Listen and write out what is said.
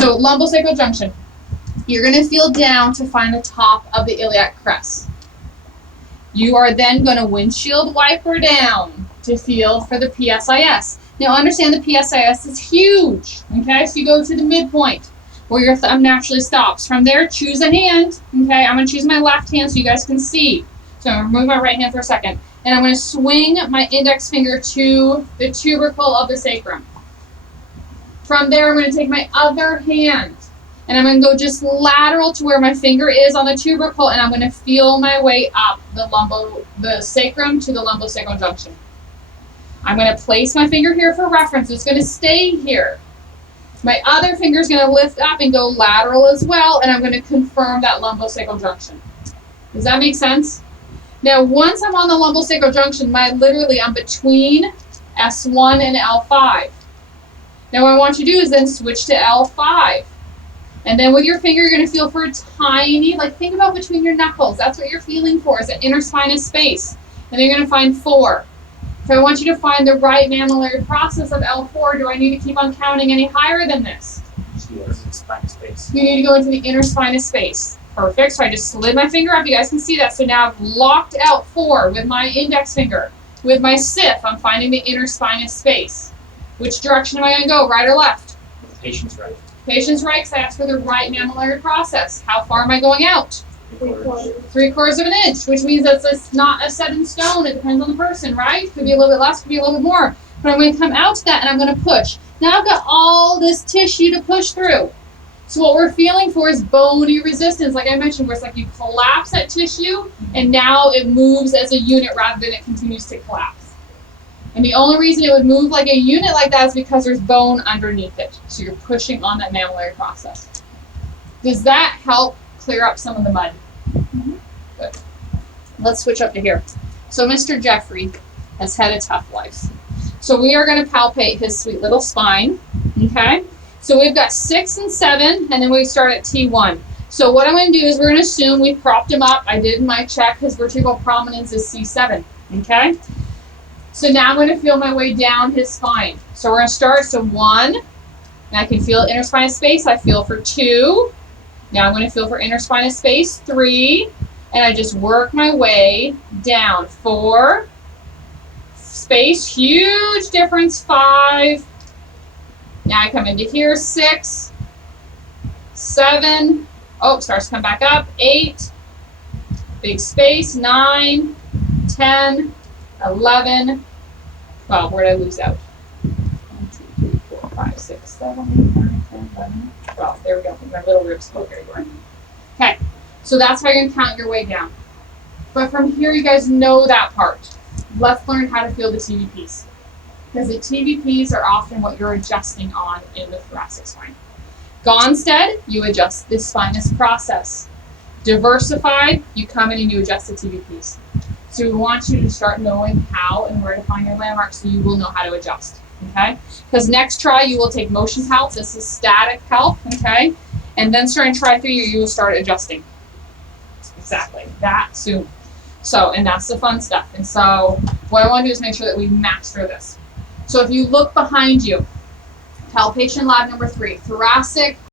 So lumbosacral junction. You're going to feel down to find the top of the iliac crest. You are then going to windshield wiper down to feel for the PSIS. Now understand the PSIS is huge, okay? So you go to the midpoint where your thumb naturally stops. From there, choose a hand, okay? I'm going to choose my left hand so you guys can see. So I'm going to remove my right hand for a second. And I'm going to swing my index finger to the tubercle of the sacrum. From there, I'm going to take my other hand and I'm going to go just lateral to where my finger is on the tubercle, and I'm going to feel my way up the sacrum to the lumbosacral junction. I'm going to place my finger here for reference. It's going to stay here. My other finger is going to lift up and go lateral as well, and I'm going to confirm that lumbosacral junction. Does that make sense? Now, once I'm on the lumbosacral junction, I'm between S1 and L5. Now, what I want you to do is then switch to L5. And then with your finger, you're going to feel for a tiny, think about between your knuckles. That's what you're feeling for, is that interspinous space. And then you're going to find 4. If I want you to find the right mammillary process of L4, do I need to keep on counting any higher than this? You need to go into the interspinous space. Perfect. So I just slid my finger up. You guys can see that. So now I've locked out 4 with my index finger. With my sif, I'm finding the interspinous space. Which direction am I going to go, right or left? Patient's right. Patient's right, because I asked for the right mammillary process. How far am I going out? 3/4 of an inch, which means that's not a set in stone. It depends on the person, right? Could be a little bit less, could be a little bit more. But I'm going to come out to that and I'm going to push. Now I've got all this tissue to push through. So what we're feeling for is bony resistance, like I mentioned, where it's like you collapse that tissue and now it moves as a unit rather than it continues to collapse. And the only reason it would move like a unit like that is because there's bone underneath it. So you're pushing on that mammillary process. Does that help clear up some of the mud? Mm-hmm. Good. Let's switch up to here. So Mr. Jeffrey has had a tough life. So we are going to palpate his sweet little spine. Okay? So we've got 6 and 7, and then we start at T1. So what I'm going to do is we're going to assume we propped him up. I did my check. His vertebral prominence is C7. Okay? So now I'm going to feel my way down his spine. So we're going to start, 1, and I can feel interspinous space. I feel for 2. Now I'm going to feel for interspinous space, 3, and I just work my way down. 4, space, huge difference, 5. Now I come into here, 6, 7, starts to come back up, 8, big space, 9, 10, 11, 12. Where did I lose out? 1, 2, 3, 4, 5, 6, 7, 8, 9, 10, 11, 12. There we go. My little ribs spoke everywhere. Okay, so that's how you're going to count your way down. But from here, you guys know that part. Let's learn how to feel the TVPs. Because the TVPs are often what you're adjusting on in the thoracic spine. Gonstead, you adjust the spinous process. Diversified, you come in and you adjust the TVPs. So we want you to start knowing how and where to find your landmarks so you will know how to adjust, okay? Because next try you will take motion palp. This is static palp, okay? And then starting try 3, you will start adjusting. Exactly, that soon. So, and that's the fun stuff. And so what I want to do is make sure that we master this. So if you look behind you, palpation lab number 3, thoracic